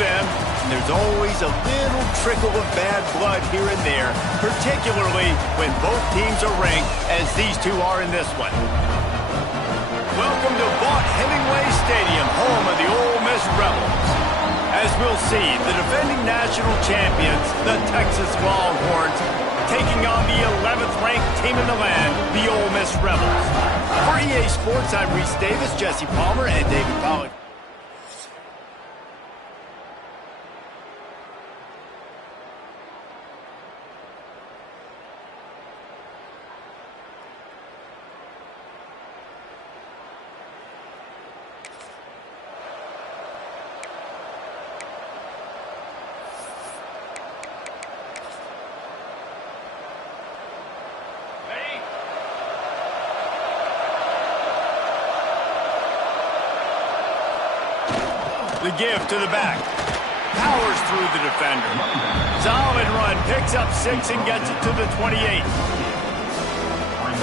them, and there's always a little trickle of bad blood here and there, particularly when both teams are ranked, as these two are in this one. Welcome to Vaught-Hemingway Stadium, home of the Ole Miss Rebels. As we'll see, the defending national champions, the Texas Longhorns, taking on the 11th ranked team in the land, the Ole Miss Rebels. For EA Sports, I'm Reese Davis, Jesse Palmer, and David Pollack. The give to the back. Powers through the defender. Solid run. Picks up 6 and gets it to the 28.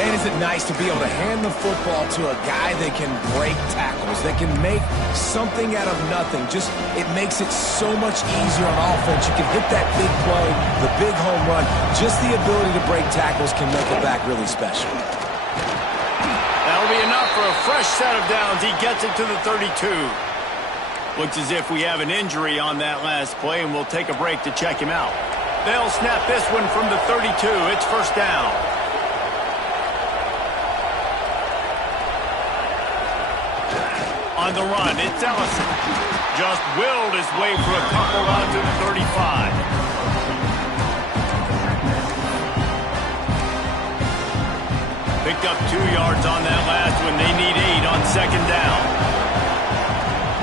Man, is it nice to be able to hand the football to a guy that can break tackles, that can make something out of nothing. Just, it makes it so much easier on offense. You can hit that big play, the big home run. Just the ability to break tackles can make a back really special. That'll be enough for a fresh set of downs. He gets it to the 32. Looks as if we have an injury on that last play, and we'll take a break to check him out. They'll snap this one from the 32. It's first down. On the run, it's Ellison. Just willed his way for a couple out to the 35. Picked up 2 yards on that last one. They need 8 on second down.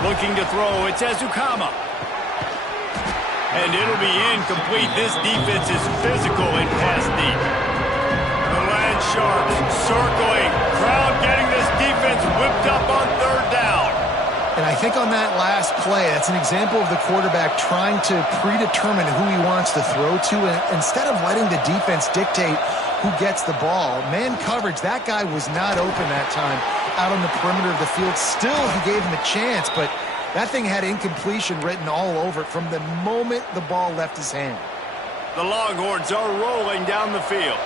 Looking to throw, it's Ezukama. And it'll be incomplete. This defense is physical and pass deep. The Land Sharks circling. Crowd getting this defense whipped up on third down. And I think on that last play, that's an example of the quarterback trying to predetermine who he wants to throw to. And instead of letting the defense dictate who gets the ball, man coverage, that guy was not open that time out on the perimeter of the field. Still, he gave him a chance, but that thing had incompletion written all over it from the moment the ball left his hand. The Longhorns are rolling down the field.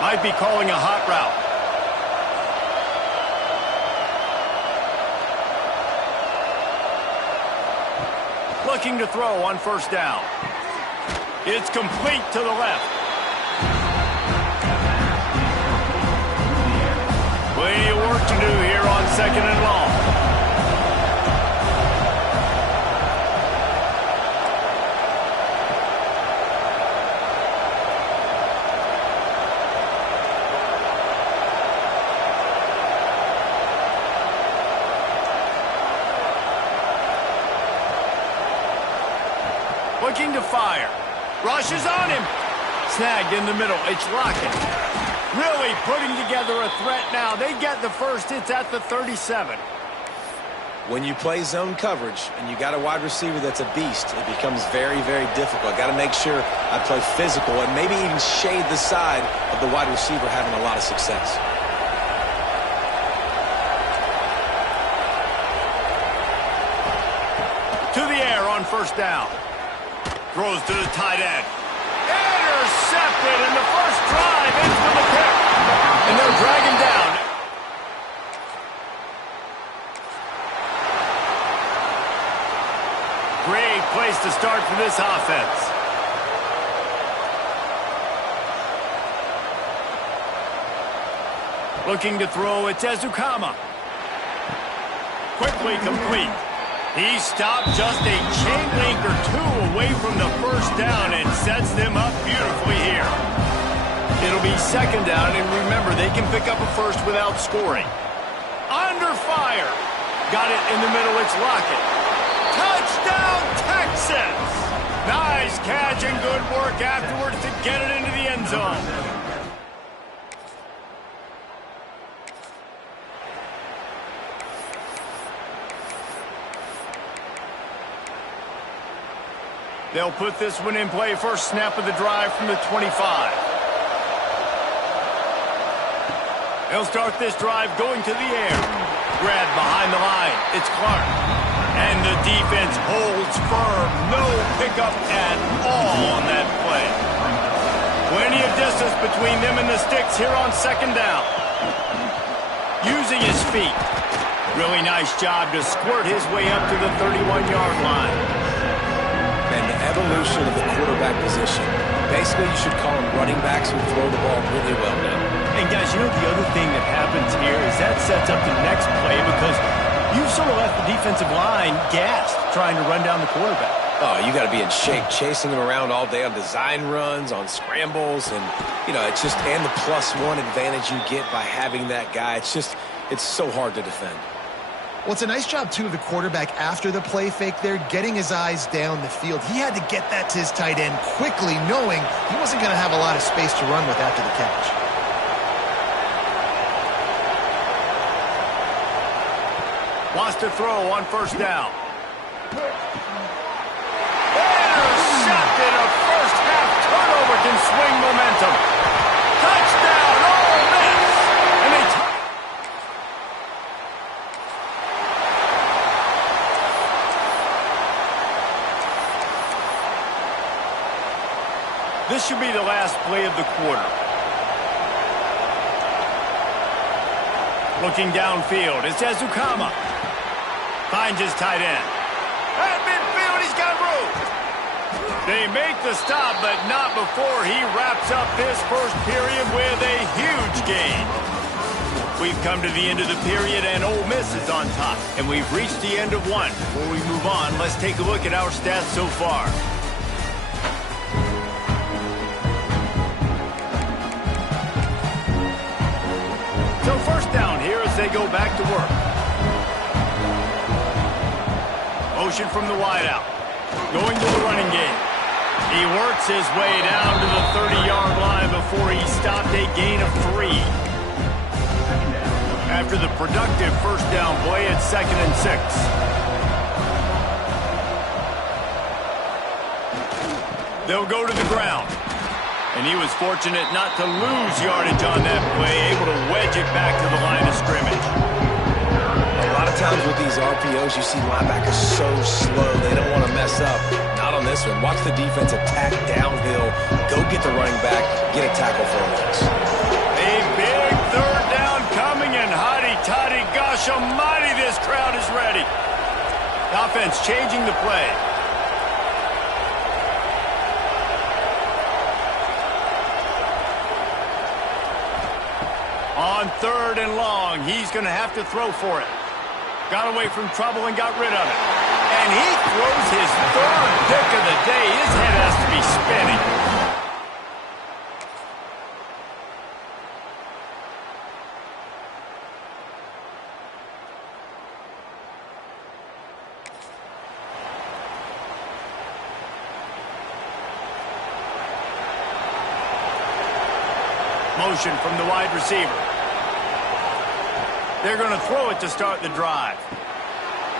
Might be calling a hot route. Looking to throw on first down. It's complete to the left. Plenty of work to do here on second and long. Looking to fire. Rushes on him. Snagged in the middle. It's Lockett. Really putting together a threat now. They get the first. It's at the 37. When you play zone coverage and you got a wide receiver that's a beast, it becomes very, very difficult. I got to make sure I play physical and maybe even shade the side of the wide receiver having a lot of success. To the air on first down. Throws to the tight end. Intercepted, and the first drive ends with a pick. And they'll drag him down. Great place to start for this offense. Looking to throw, it's Ezukama. Quickly complete. He stopped just a chain link or 2 away from the first down and sets them up beautifully here. It'll be second down, and remember, they can pick up a first without scoring. Under fire. Got it in the middle, it's Lockett. Touchdown, Texas! Nice catch and good work afterwards to get it into the end zone. They'll put this one in play. First snap of the drive from the 25. He'll start this drive going to the air. Grab behind the line. It's Clark. And the defense holds firm. No pickup at all on that play. Plenty of distance between them and the sticks here on second down. Using his feet. Really nice job to squirt his way up to the 31-yard line. And the evolution of the quarterback position. Basically, you should call them running backs who throw the ball really well now. And guys, you know the other thing that happens here is that sets up the next play because you've sort of left the defensive line gassed trying to run down the quarterback. Oh, you got to be in shape, chasing him around all day on design runs, on scrambles, and, you know, it's just, and the +1 advantage you get by having that guy. It's so hard to defend. Well, it's a nice job, too, of the quarterback after the play fake there, getting his eyes down the field. He had to get that to his tight end quickly, knowing he wasn't going to have a lot of space to run with after the catch. Wants to throw on first down. Intercepted. A first-half turnover can swing momentum. Touchdown, Ole Miss. And they This should be the last play of the quarter. Looking downfield, it's Ezukama. Finds his tight end. At midfield, he's got room. They make the stop, but not before he wraps up this first period with a huge gain. We've come to the end of the period, and Ole Miss is on top. And we've reached the end of one. Before we move on, let's take a look at our stats so far. So first down here as they go back to work. Motion from the wideout. Going to the running game. He works his way down to the 30-yard line before he stopped a gain of 3. After the productive first down play, it's 2nd and 6. They'll go to the ground. And he was fortunate not to lose yardage on that play, able to wedge it back to the line of scrimmage. A lot of times with these RPOs, you see linebackers so slow, they don't want to mess up. Not on this one. Watch the defense attack downhill, go get the running back, get a tackle for a loss. A big third down coming, and hotty-toddy, gosh almighty, this crowd is ready. The offense changing the play. On 3rd and long, he's going to have to throw for it. Got away from trouble and got rid of it. And he throws his 3rd pick of the day. His head has to be spinning. Motion from the wide receiver. They're going to throw it to start the drive.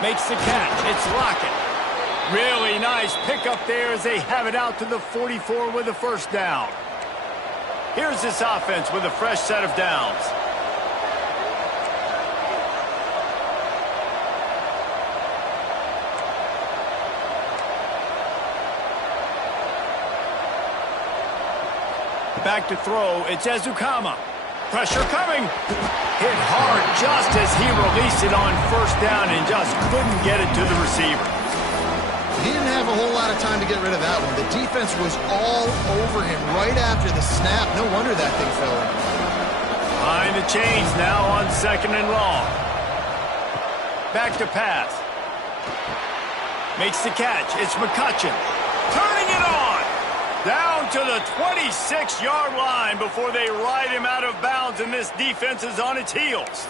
Makes the catch. It's Lockett. Really nice pickup there as they have it out to the 44 with a first down. Here's this offense with a fresh set of downs. Back to throw. It's Ezukama. Pressure coming. Hit hard just as he released it on first down and just couldn't get it to the receiver. He didn't have a whole lot of time to get rid of that one. The defense was all over him right after the snap. No wonder that thing fell in. Behind the chains now on 2nd and long. Back to pass. Makes the catch. It's McCutcheon. Turning it on. Down to the 26-yard line before they ride him out of bounds, and this defense is on its heels.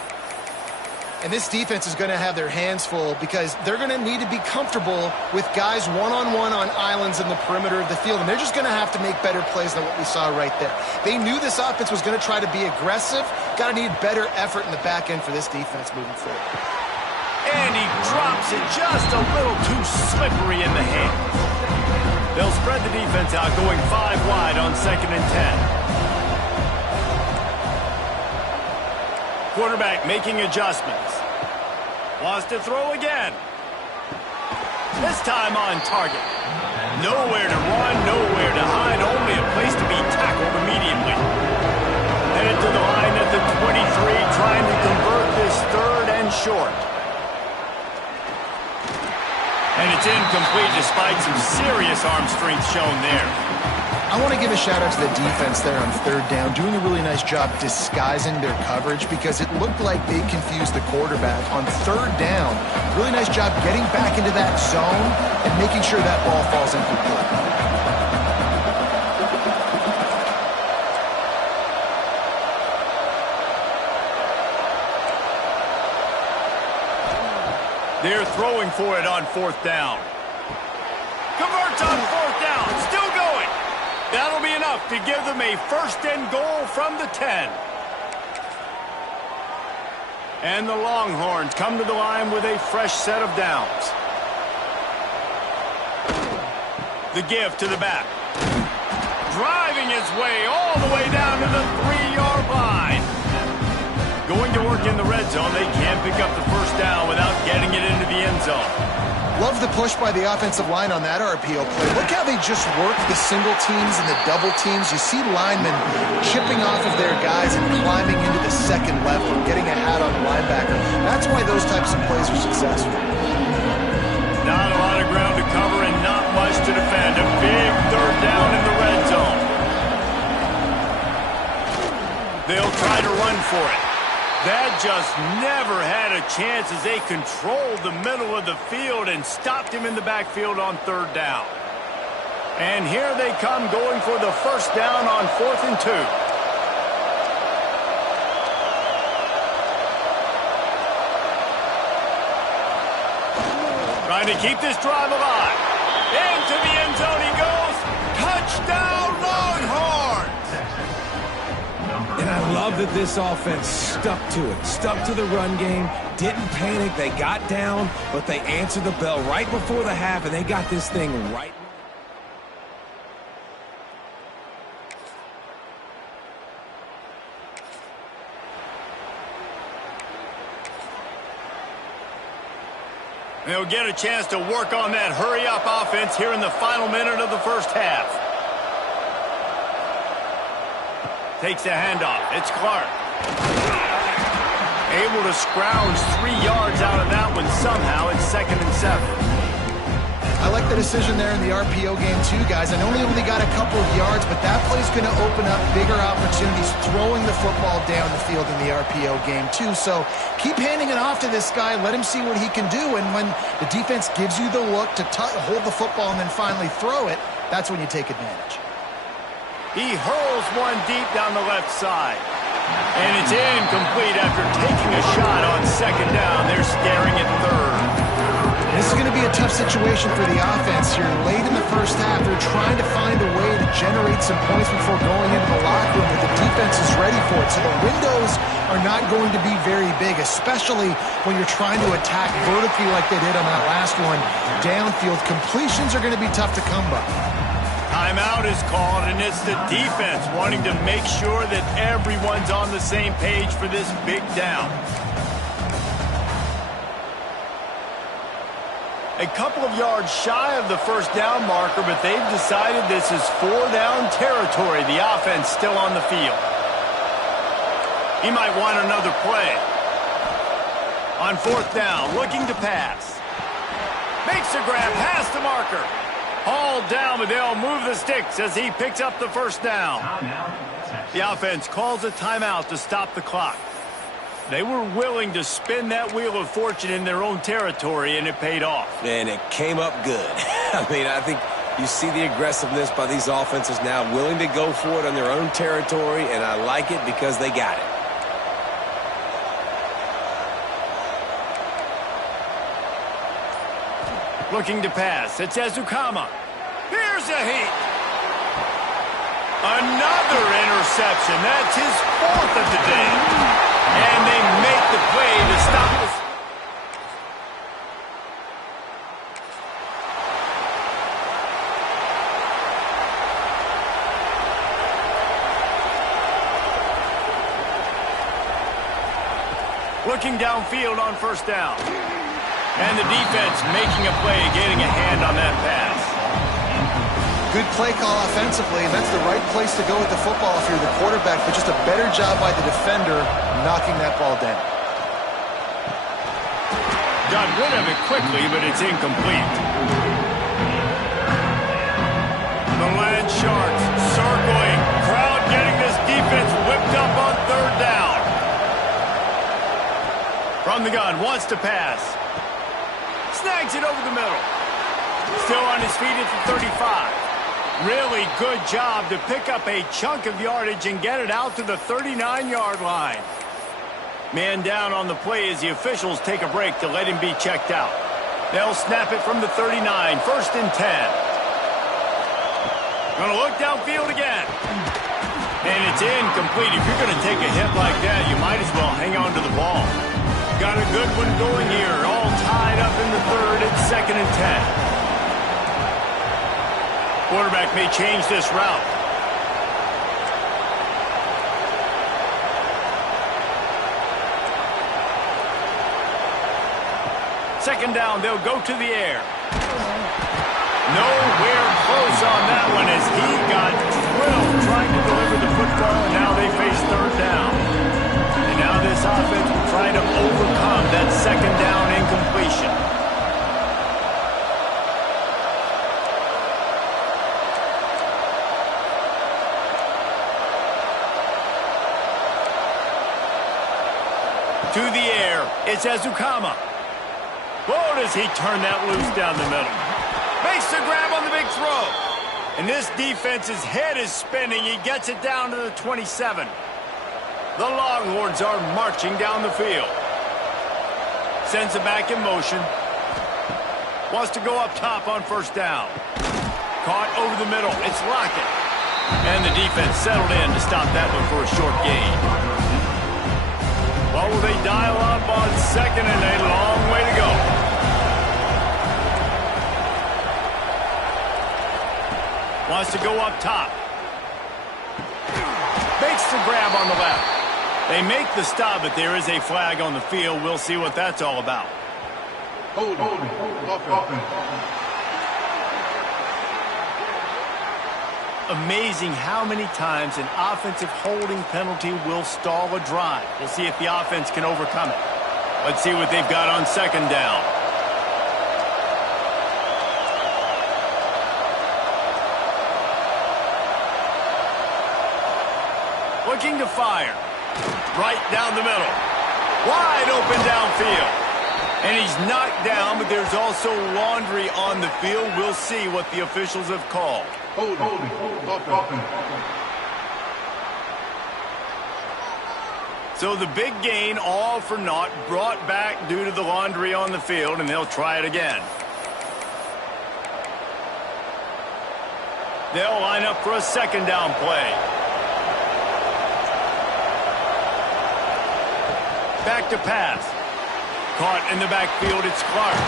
And this defense is going to have their hands full because they're going to need to be comfortable with guys one-on-one on islands in the perimeter of the field, and they're just going to have to make better plays than what we saw right there. They knew this offense was going to try to be aggressive. Got to need better effort in the back end for this defense moving forward. And he drops it just a little too slippery in the hands. They'll spread the defense out, going 5 wide on 2nd and 10. Quarterback making adjustments. Wants to throw again. This time on target. Nowhere to run, nowhere to hide, only a place to be tackled immediately. Headed to the line at the 23, trying to convert this 3rd and short. And it's incomplete despite some serious arm strength shown there. I want to give a shout out to the defense there on 3rd down, doing a really nice job disguising their coverage because it looked like they confused the quarterback on 3rd down. Really nice job getting back into that zone and making sure that ball falls incomplete. They're throwing for it on 4th down. Converts on 4th down. Still going. That'll be enough to give them a 1st and goal from the 10. And the Longhorns come to the line with a fresh set of downs. The give to the back. Driving his way all the way down to the 3-yard line. Going to work in the red zone. They can't pick up the 1st down without getting it into the end zone. Love the push by the offensive line on that RPO play. Look how they just work the single teams and the double teams. You see linemen chipping off of their guys and climbing into the 2nd level and getting a hat on the linebacker. That's why those types of plays are successful. Not a lot of ground to cover and not much to defend. A big 3rd down in the red zone. They'll try to run for it. That just never had a chance as they controlled the middle of the field and stopped him in the backfield on 3rd down. And here they come going for the 1st down on 4th and 2. Trying to keep this drive alive. Into the end zone he goes. Touchdown Longhorns! And I love that this offense stuck to it, stuck to the run game, didn't panic. They got down, but they answered the bell right before the half, and they got this thing right. They'll get a chance to work on that hurry-up offense here in the final minute of the 1st half. Takes a handoff. It's Clark. Able to scrounge 3 yards out of that one somehow. It's 2nd and 7. I like the decision there in the RPO game too, guys. I know he only got a couple of yards, but that play's going to open up bigger opportunities throwing the football down the field in the RPO game too. So keep handing it off to this guy. Let him see what he can do. And when the defense gives you the look to hold the football and then finally throw it, that's when you take advantage. He hurls one deep down the left side. And it's incomplete after taking a shot on 2nd down. They're staring at 3rd. This is going to be a tough situation for the offense here. Late in the 1st half, they're trying to find a way to generate some points before going into the locker room, but the defense is ready for it. So the windows are not going to be very big, especially when you're trying to attack vertically like they did on that last one. Downfield completions are going to be tough to come by. Timeout is called, and it's the defense wanting to make sure that everyone's on the same page for this big down. A couple of yards shy of the 1st down marker, but they've decided this is 4-down territory. The offense still on the field. He might want another play. On 4th down, looking to pass. Makes a grab past the marker. Hauled down, but they'll move the sticks as he picks up the 1st down. The offense calls a timeout to stop the clock. They were willing to spin that wheel of fortune in their own territory, and it paid off. And it came up good. I mean, I think you see the aggressiveness by these offenses now, willing to go for it on their own territory, and I like it because they got it. Looking to pass. It's Ezukama. Here's a heat. Another interception. That's his 4th of the day. And they make the play to stop this. Looking downfield on first down. And the defense making a play, getting a hand on that pass. Good play call offensively, and that's the right place to go with the football if you're the quarterback, but just a better job by the defender knocking that ball down. Got rid of it quickly, but it's incomplete. The Land Sharks circling. Crowd getting this defense whipped up on third down. From the gun, wants to pass. Snags it over the middle. Still on his feet at the 35. Really good job to pick up a chunk of yardage and get it out to the 39-yard line. Man down on the play as the officials take a break to let him be checked out. They'll snap it from the 39, 1st and 10. Gonna look downfield again. And it's incomplete. If you're gonna take a hit like that, you might as well hang on to the ball. Got a good one going here, all tied up in the 3rd. It's 2nd and 10. Quarterback may change this route. Second down, they'll go to the air. Nowhere close on that one as he got drilled trying to deliver the football, and now they face third down. And now this offense will try to overcome that second down incompletion. To the air, it's Ezukama. Whoa, does he turn that loose down the middle. Makes the grab on the big throw. And this defense's head is spinning. He gets it down to the 27. The Longhorns are marching down the field. Sends it back in motion. Wants to go up top on first down. Caught over the middle. It's Lockett. And the defense settled in to stop that one for a short gain. Well, will they dial up on second and a long way to go? Wants to go up top. Makes the grab on the left. They make the stop, but there is a flag on the field. We'll see what that's all about. Hold on. Amazing how many times an offensive holding penalty will stall a drive. We'll see if the offense can overcome it. Let's see what they've got on second down. Looking to fire. Right down the middle. Wide open downfield. And he's knocked down, but there's also laundry on the field. We'll see what the officials have called. Hold on. So the big gain, all for naught, brought back due to the laundry on the field, and they'll try it again. They'll line up for a second down play. Back to pass. Caught in the backfield, it's Clark.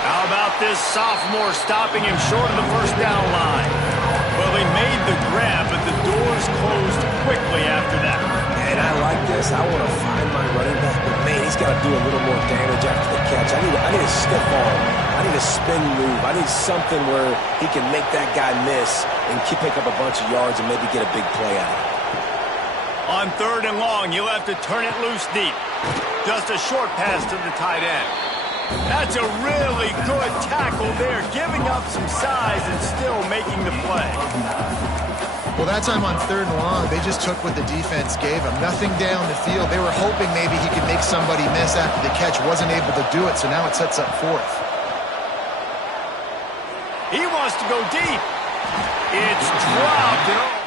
How about this sophomore stopping him short of the first down line? Well, they made the grab, but the doors closed quickly after that. And I like this. I want to find my running back, but man, he's got to do a little more damage after the catch. I need a stiff arm. I need a spin move. I need something where he can make that guy miss and pick up a bunch of yards and maybe get a big play out of it. On third and long, you'll have to turn it loose deep. Just a short pass to the tight end. That's a really good tackle there, giving up some size and still making the play. Well, that time on third and long, they just took what the defense gave him. Nothing down the field. They were hoping maybe he could make somebody miss after the catch. Wasn't able to do it, so now it sets up fourth. He wants to go deep. It's dropped.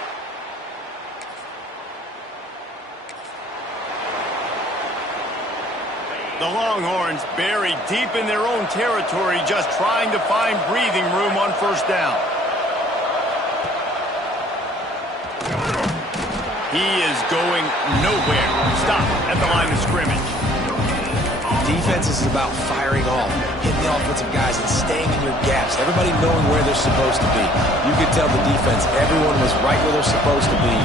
The Longhorns buried deep in their own territory, just trying to find breathing room on first down. He is going nowhere. Stop at the line of scrimmage. Defense is about firing off, hitting the offensive guys, and staying in your gaps. Everybody knowing where they're supposed to be. You could tell the defense, everyone was right where they're supposed to be,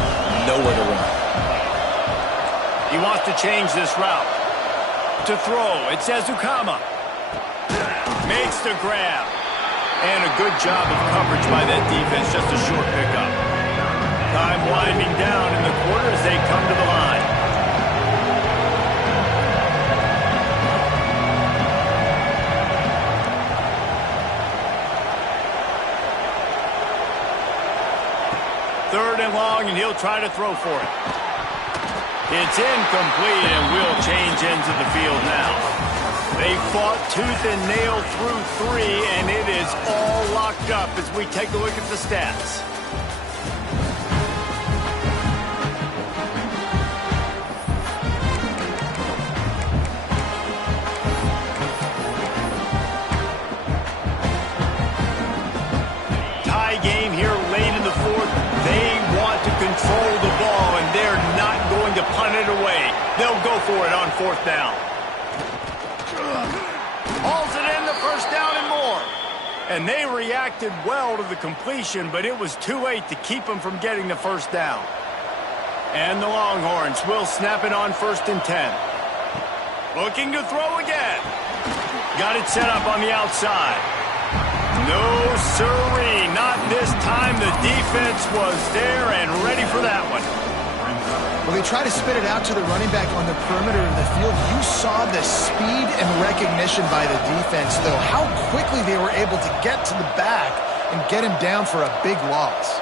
nowhere to run. He wants to change this route. To throw, it's Ezukama. Makes the grab. And a good job of coverage by that defense, just a short pickup. Time winding down in the quarter as they come to the line. Third and long, and he'll try to throw for it. It's incomplete, and will change ends of the field now. They fought tooth and nail through 3, and it is all locked up as we take a look at the stats. Tie game here late in the fourth. They want to control the ball, and they're not going to punt it away. They'll go for it on fourth down. Hauls it in, the first down and more. And they reacted well to the completion, but it was too late to keep them from getting the first down. And the Longhorns will snap it on 1st and 10. Looking to throw again. Got it set up on the outside. No siree, not this time. The defense was there and ready for that one. Well, they try to spit it out to the running back on the perimeter of the field. You saw the speed and recognition by the defense, though. How quickly they were able to get to the back and get him down for a big loss.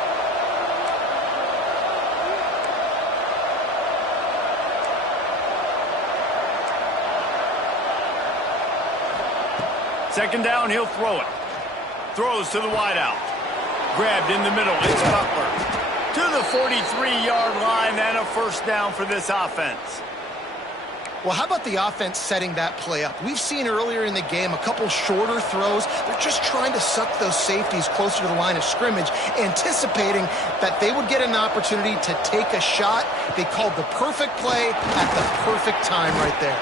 Second down, he'll throw it. Throws to the wideout. Grabbed in the middle. It's Butler. To the 43-yard line, and a first down for this offense. Well, how about the offense setting that play up? We've seen earlier in the game a couple shorter throws. They're just trying to suck those safeties closer to the line of scrimmage, anticipating that they would get an opportunity to take a shot. They called the perfect play at the perfect time right there.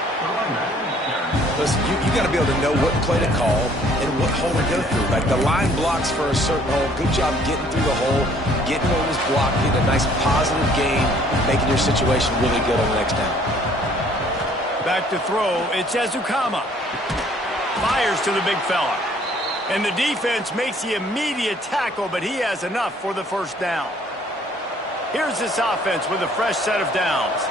Listen, you got to be able to know what play to call and what hole to go through. Like the line blocks for a certain hole. Good job getting through the hole, getting what was blocked, getting a nice positive gain, making your situation really good on the next down. Back to throw, it's Ezukama. Fires to the big fella. And the defense makes the immediate tackle, but he has enough for the first down. Here's this offense with a fresh set of downs.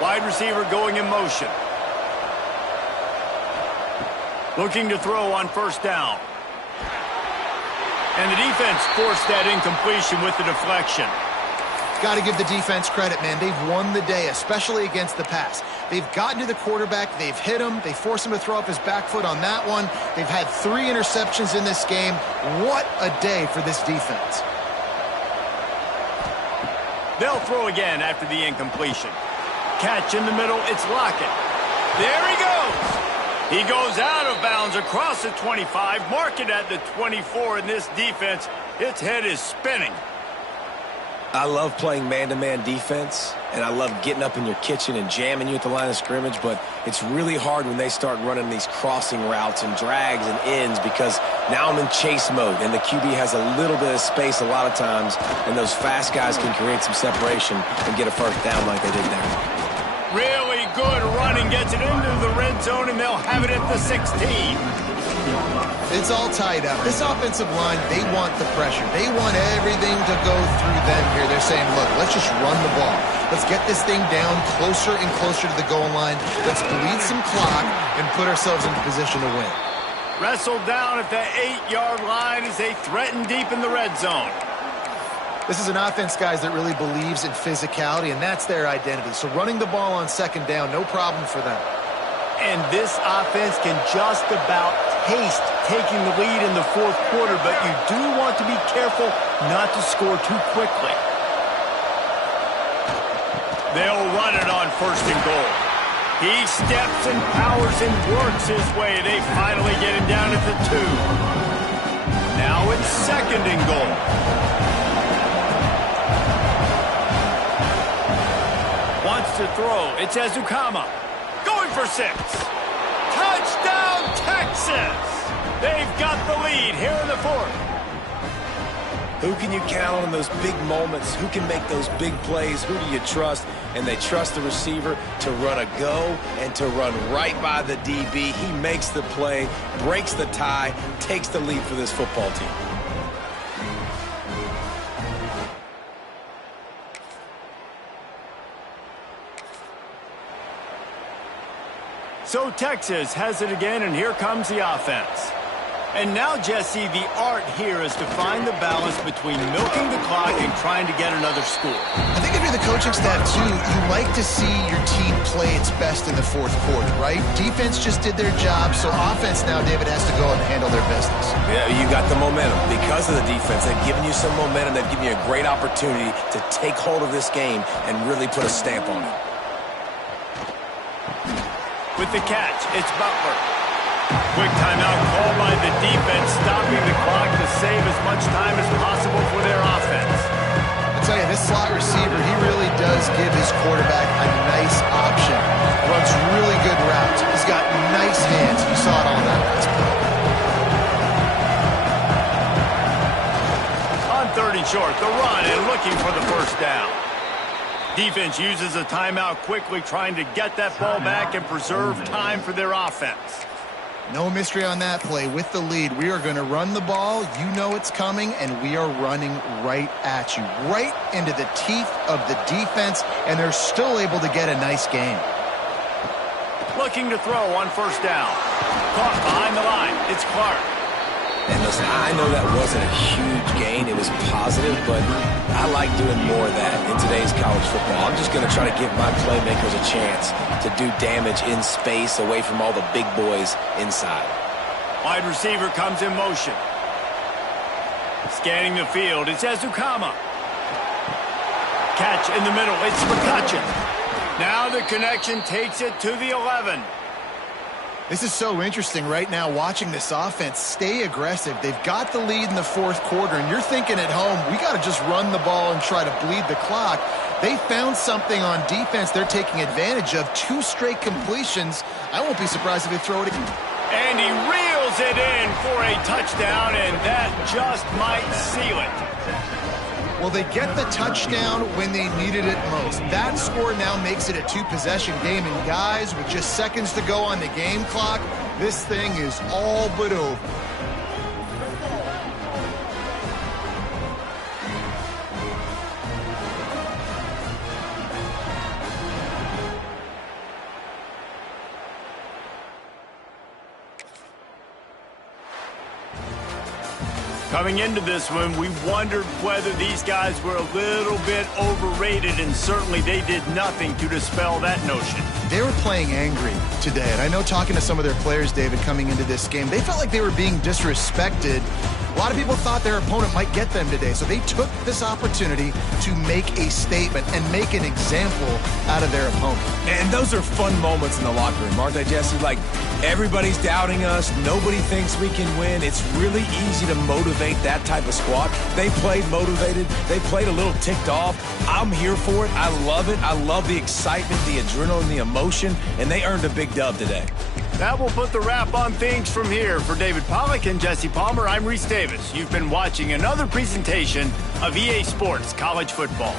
Wide receiver going in motion. Looking to throw on first down. And the defense forced that incompletion with the deflection. Got to give the defense credit, man. They've won the day, especially against the pass. They've gotten to the quarterback. They've hit him. They forced him to throw up his back foot on that one. They've had 3 interceptions in this game. What a day for this defense. They'll throw again after the incompletion. Catch in the middle, it's Lockett. There he goes. He goes out of bounds across the 25, mark it at the 24, and this defense, its head is spinning. I love playing man-to-man defense, and I love getting up in your kitchen and jamming you at the line of scrimmage, but it's really hard when they start running these crossing routes and drags and ends because now I'm in chase mode, and the QB has a little bit of space a lot of times, and those fast guys can create some separation and get a first down like they did there. Really good running, gets it into the red zone, and they'll have it at the 16. It's all tied up. This offensive line, they want the pressure. They want everything to go through them here. They're saying, look, let's just run the ball. Let's get this thing down closer and closer to the goal line. Let's bleed some clock and put ourselves into position to win. Wrestled down at the 8-yard line as they threaten deep in the red zone. This is an offense, guys, that really believes in physicality, and that's their identity. So running the ball on second down, no problem for them. And this offense can just about taste taking the lead in the fourth quarter, but you do want to be careful not to score too quickly. They'll run it on first and goal. He steps and powers and works his way. They finally get him down at the 2. Now it's second and goal. Wants to throw. It's Ezukama. Going for 6. Touchdown, Texas! They've got the lead here in the fourth. Who can you count on in those big moments? Who can make those big plays? Who do you trust? And they trust the receiver to run a go and to run right by the DB. He makes the play, breaks the tie, takes the lead for this football team. So Texas has it again, and here comes the offense. And now, Jesse, the art here is to find the balance between milking the clock and trying to get another score. I think if you're the coaching staff, too, you like to see your team play its best in the fourth quarter, right? Defense just did their job, so offense now, David, has to go and handle their business. Yeah, you got the momentum. Because of the defense, they've given you some momentum. They've given you a great opportunity to take hold of this game and really put a stamp on it. With the catch, it's Butler. Quick timeout called by the defense, stopping the clock to save as much time as possible for their offense. I'll tell you, this slot receiver, he really does give his quarterback a nice option. Runs really good routes. He's got nice hands. You saw it on that last play. On 3rd and short, the run and looking for the first down. Defense uses a timeout quickly, trying to get that ball back and preserve time for their offense. No mystery on that play. With the lead, we are going to run the ball. You know it's coming, and we are running right at you, right into the teeth of the defense, and they're still able to get a nice gain. Looking to throw on 1st down. Caught behind the line. It's Clark. And listen, I know that wasn't a huge gain. It was positive, but I like doing more of that in today's college football. I'm just going to try to give my playmakers a chance to do damage in space away from all the big boys inside. Wide receiver comes in motion. Scanning the field, it's Ezukama. Catch in the middle, it's McCutcheon. Now the connection takes it to the 11. This is so interesting right now, watching this offense stay aggressive. They've got the lead in the fourth quarter, and you're thinking at home, we got to just run the ball and try to bleed the clock. They found something on defense they're taking advantage of. 2 straight completions. I won't be surprised if they throw it again. And he reels it in for a touchdown, and that just might seal it. Well, they get the touchdown when they needed it most. That score now makes it a 2-possession game. And guys, with just seconds to go on the game clock, this thing is all but over. Coming into this one, we wondered whether these guys were a little bit overrated, and certainly they did nothing to dispel that notion. They were playing angry today, and I know talking to some of their players, David, coming into this game, they felt like they were being disrespected. A lot of people thought their opponent might get them today, so they took this opportunity to make a statement and make an example out of their opponent. And those are fun moments in the locker room, aren't they, Jesse? Like, everybody's doubting us. Nobody thinks we can win. It's really easy to motivate that type of squad. They played motivated. They played a little ticked off. I'm here for it. I love it. I love the excitement, the adrenaline, the emotion, and they earned a big dub today. That will put the wrap on things from here. For David Pollack and Jesse Palmer, I'm Reese Davis. You've been watching another presentation of EA Sports College Football.